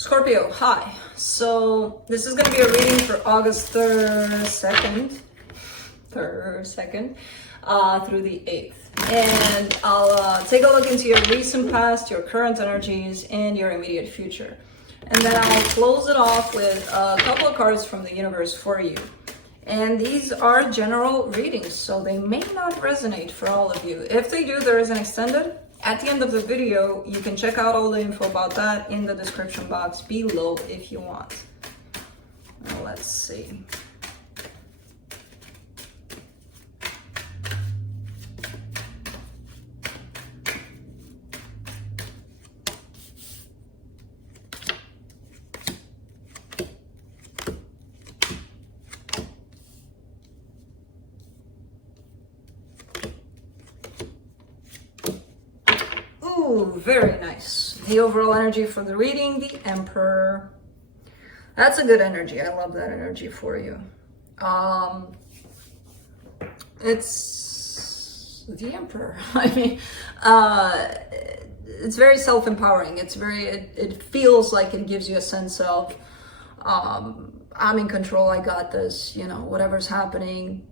Scorpio, hi. So this is going to be a reading for August 2nd through the 8th. And I'll take a look into your recent past, your current energies, and your immediate future. And then I'll close it off with a couple of cards from the universe for you. And these are general readings, so they may not resonate for all of you. If they do, there is an extended. At the end of the video, you can check out all the info about that in the description box below if you want. Now, let's see. Ooh, very nice. The overall energy for the reading, the Emperor. That's a good energy. I love that energy for you. It's the Emperor. I mean, it's very self-empowering. It feels like it gives you a sense of, I'm in control. I got this, whatever's happening,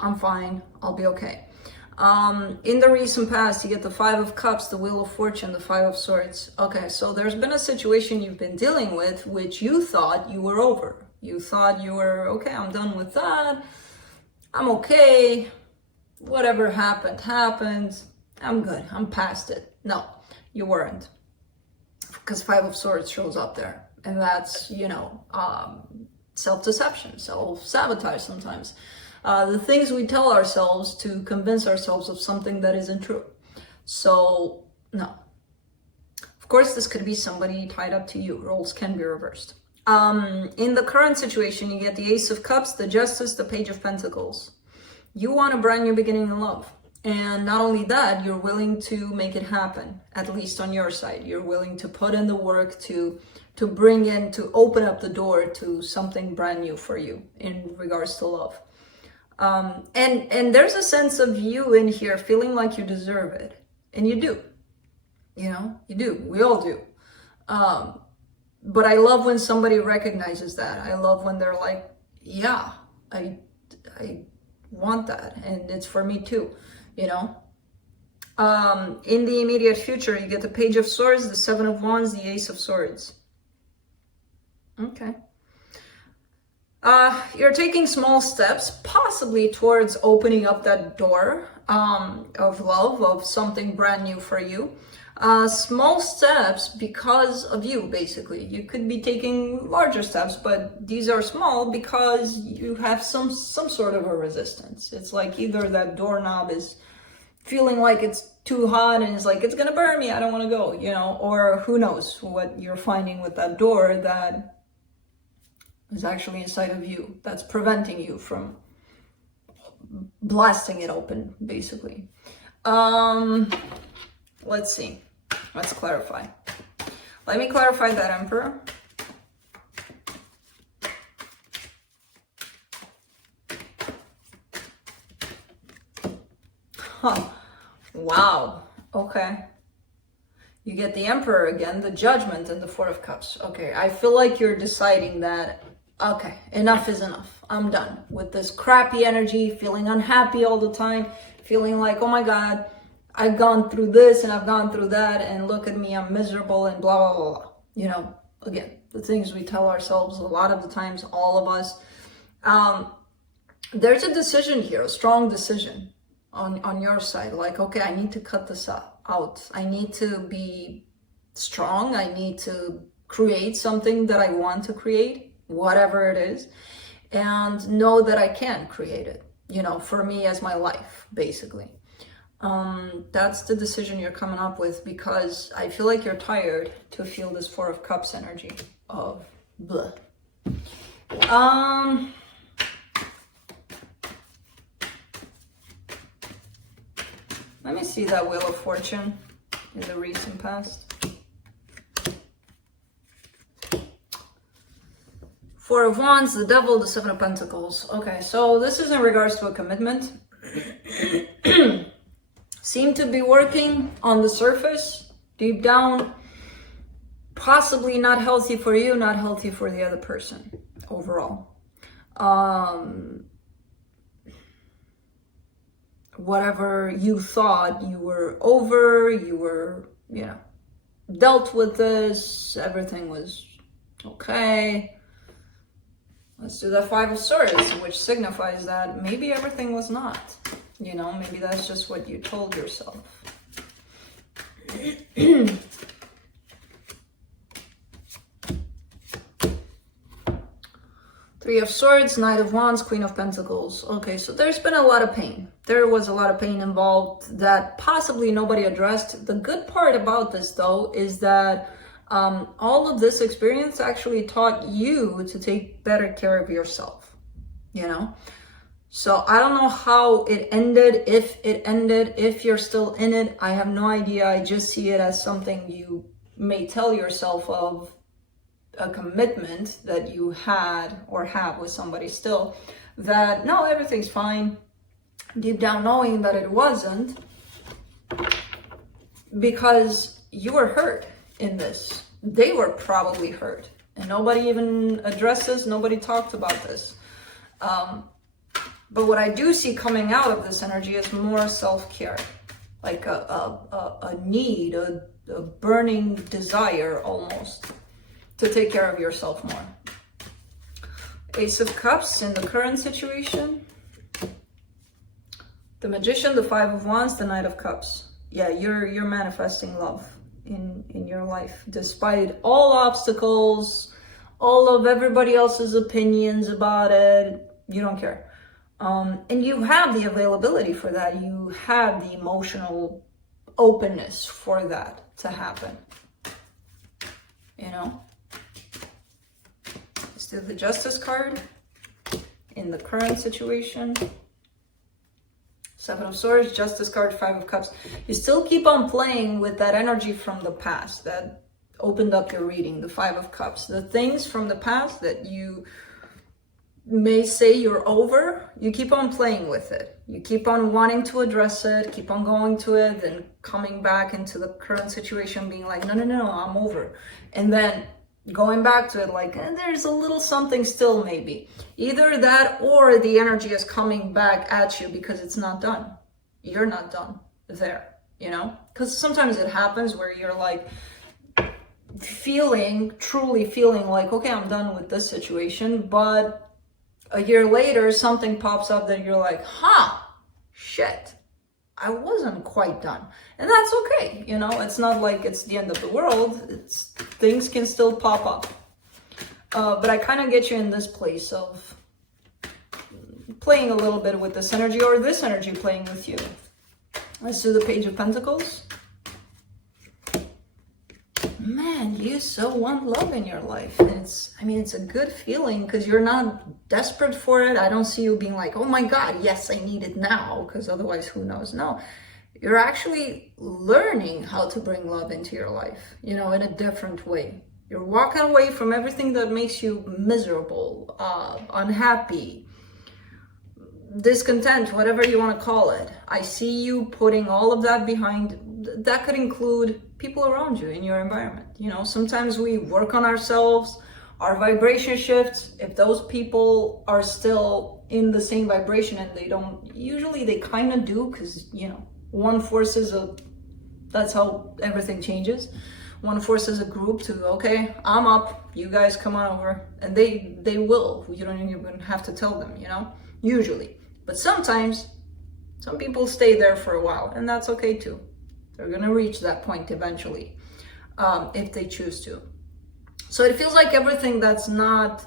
I'm fine. I'll be okay. In the recent past, you get the Five of Cups, the Wheel of Fortune, the Five of Swords. Okay, so there's been a situation you've been dealing with, which you thought you were over. You thought you were, okay, I'm done with that. I'm okay. Whatever happened, happened. I'm good. I'm past it. No, you weren't. Because Five of Swords shows up there. And that's, self-deception, self-sabotage sometimes. The things we tell ourselves to convince ourselves of something that isn't true. So, no. Of course, this could be somebody tied up to you. Roles can be reversed. In the current situation, you get the Ace of Cups, the Justice, the Page of Pentacles. You want a brand new beginning in love. And not only that, you're willing to make it happen, at least on your side. You're willing to put in the work to bring in, to open up the door to something brand new for you in regards to love. And there's a sense of you in here feeling like you deserve it. And you do. You do. We all do. But I love when somebody recognizes that. I love when they're like, yeah, I want that. And it's for me too, In the immediate future, you get the Page of Swords, the Seven of Wands, the Ace of Swords. Okay. You're taking small steps, possibly towards opening up that door of love, of something brand new for you. Small steps because of you, basically. You could be taking larger steps, but these are small because you have some sort of a resistance. It's like either that doorknob is feeling like it's too hot and it's like, it's gonna burn me, I don't want to go, or who knows what you're finding with that door that is actually inside of you, that's preventing you from blasting it open, basically. Let's see. Let's clarify. Let me clarify that, Emperor. Huh. Wow. Okay. You get the Emperor again, the Judgment, and the Four of Cups. Okay, I feel like you're deciding that, okay, enough is enough. I'm done with this crappy energy, feeling unhappy all the time, feeling like, oh my God, I've gone through this and I've gone through that, and look at me, I'm miserable and blah, blah, blah. Again, the things we tell ourselves a lot of the times, all of us. There's a decision here, a strong decision on your side. Like, okay, I need to cut this out. I need to be strong. I need to create something that I want to create, whatever it is, and know that I can create it, for me as my life, basically. That's the decision you're coming up with, because I feel like you're tired to feel this Four of Cups energy of blah. Let me see that Wheel of Fortune in the recent past. Four of Wands, the Devil, the Seven of Pentacles. Okay, so this is in regards to a commitment. Seem to be working on the surface. Deep down, possibly not healthy for you, not healthy for the other person overall. Whatever you thought you were over, you were, dealt with this, everything was okay. Let's do the Five of Swords, which signifies that maybe everything was not. Maybe that's just what you told yourself. Three of Swords, Knight of Wands, Queen of Pentacles. Okay, so there's been a lot of pain. There was a lot of pain involved that possibly nobody addressed. The good part about this, though, is that all of this experience actually taught you to take better care of yourself, So I don't know how it ended, if you're still in it. I have no idea. I just see it as something you may tell yourself of, a commitment that you had or have with somebody still, that no, everything's fine, deep down knowing that it wasn't, because you were hurt in this. They were probably hurt, and nobody even addressed this, nobody talked about this. But what I do see coming out of this energy is more self-care, like a need, a burning desire almost, to take care of yourself more. Ace of Cups in the current situation. The Magician, the Five of Wands, the Knight of Cups. Yeah, you're manifesting love in your life, despite all obstacles, all of everybody else's opinions about it. You don't care. And you have the availability for that. You have the emotional openness for that to happen. Let's do the Justice card in the current situation. Seven of Swords, Justice card, Five of Cups. You still keep on playing with that energy from the past that opened up your reading, the Five of Cups. The things from the past that you may say you're over, you keep on playing with it. You keep on wanting to address it, keep on going to it, then coming back into the current situation being like, no, I'm over. And then going back to it like, there's a little something still maybe. Either that or the energy is coming back at you because it's not done. You're not done there, Because sometimes it happens where you're like truly feeling like, okay, I'm done with this situation, but a year later, something pops up that you're like, shit, I wasn't quite done. And that's okay, it's not like it's the end of the world. Things can still pop up. But I kind of get you in this place of playing a little bit with this energy, or this energy playing with you. Let's do the Page of Pentacles. Man, you so want love in your life. And it's a good feeling because you're not desperate for it. I don't see you being like, oh my God, yes, I need it now, because otherwise who knows? No, you're actually learning how to bring love into your life, in a different way. You're walking away from everything that makes you miserable, unhappy, discontent, whatever you want to call it. I see you putting all of that behind. That could include people around you in your environment. Sometimes we work on ourselves, our vibration shifts. If those people are still in the same vibration, and they don't, usually they kind of do, because, one forces that's how everything changes. One forces a group to, okay, I'm up, you guys come on over, and they will. You don't even have to tell them, usually. But sometimes some people stay there for a while, and that's okay too. They're gonna reach that point eventually, if they choose to. So it feels like everything that's not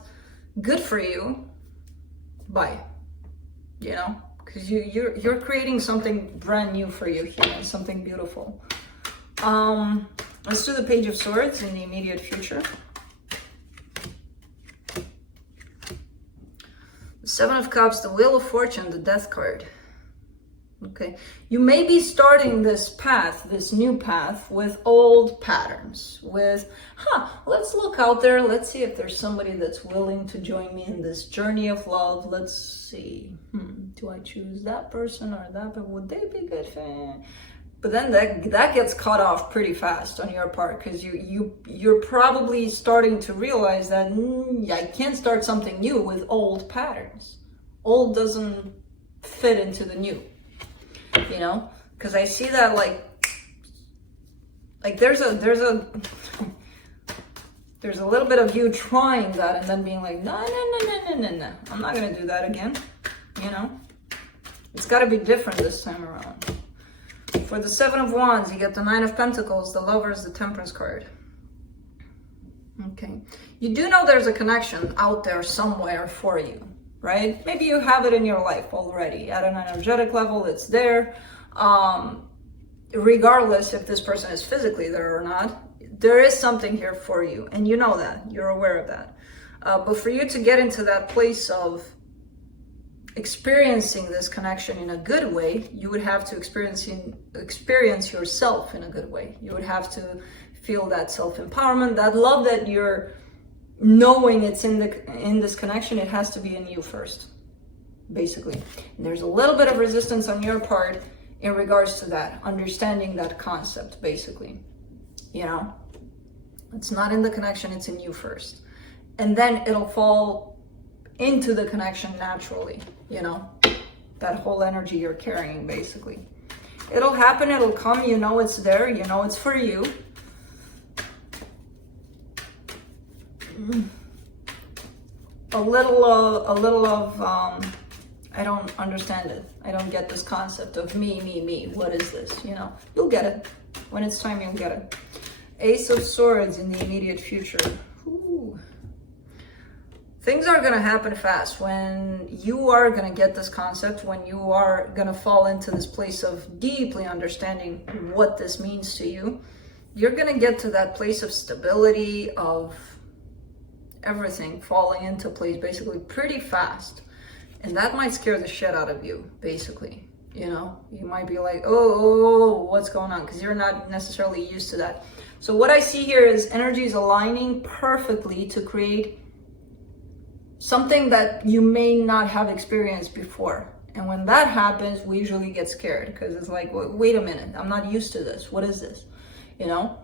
good for you, bye, because you're creating something brand new for you here, and something beautiful. Let's do the Page of Swords in the immediate future. The Seven of Cups, the Wheel of Fortune, the Death card. Okay, you may be starting this path, this new path, with old patterns, with, let's look out there, let's see if there's somebody that's willing to join me in this journey of love. Let's see, do I choose that person or that, but would they be good for me? But then that gets cut off pretty fast on your part, because you're probably starting to realize that I can't start something new with old patterns. Old doesn't fit into the new, you know? Because I see that like there's a little bit of you trying that and then being like, no, I'm not gonna do that again, you know? It's gotta be different this time around. For the Seven of Wands, you get the Nine of Pentacles, the Lovers, the Temperance card. Okay. You do know there's a connection out there somewhere for you, right? Maybe you have it in your life already. At an energetic level, it's there. Regardless if this person is physically there or not, there is something here for you. And you know that. You're aware of that. But for you to get into that place of experiencing this connection in a good way, you would have to experience yourself in a good way. You would have to feel that self-empowerment, that love that you're knowing it's in this connection. It has to be in you first, basically. And there's a little bit of resistance on your part in regards to that, understanding that concept, basically. You know, it's not in the connection, it's in you first. And then it'll fall into the connection naturally, you know, that whole energy you're carrying, basically. It'll happen, it'll come, you know it's there, you know it's for you. A little of I don't understand it. I don't get this concept of me. What is this? You know, you'll get it. When it's time, you'll get it. Ace of Swords in the immediate future. Ooh. Things are going to happen fast when you are going to get this concept, when you are going to fall into this place of deeply understanding what this means to you. You're going to get to that place of stability, of everything falling into place basically pretty fast. And that might scare the shit out of you, basically. You know, you might be like, oh, what's going on? Because you're not necessarily used to that. So what I see here is energies aligning perfectly to create something that you may not have experienced before. And when that happens, we usually get scared because it's like, wait a minute, I'm not used to this. What is this? You know?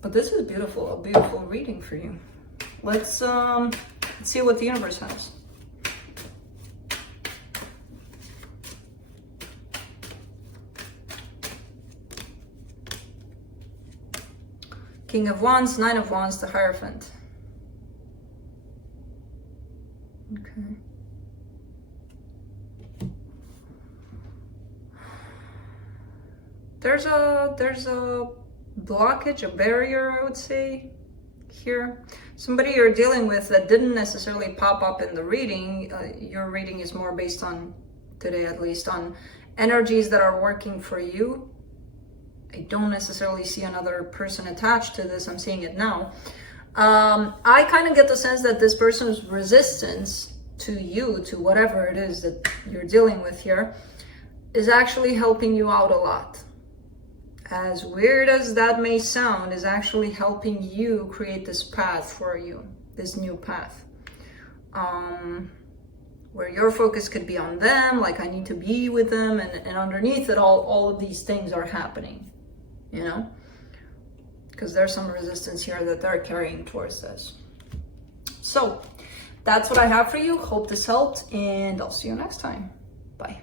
But this is beautiful, a beautiful reading for you. Let's see what the universe has. King of Wands, Nine of Wands, the Hierophant. Okay. There's a blockage, a barrier, I would say, here. Somebody you're dealing with that didn't necessarily pop up in the reading. Your reading is more based on, today at least, on energies that are working for you. I don't necessarily see another person attached to this. I'm seeing it now. I kind of get the sense that this person's resistance to you, to whatever it is that you're dealing with here, is actually helping you out a lot. As weird as that may sound, is actually helping you create this path for you, this new path. Where your focus could be on them, like I need to be with them, and underneath it all of these things are happening, you know? Because there's some resistance here that they're carrying towards this. So that's what I have for you. Hope this helped, and I'll see you next time. Bye.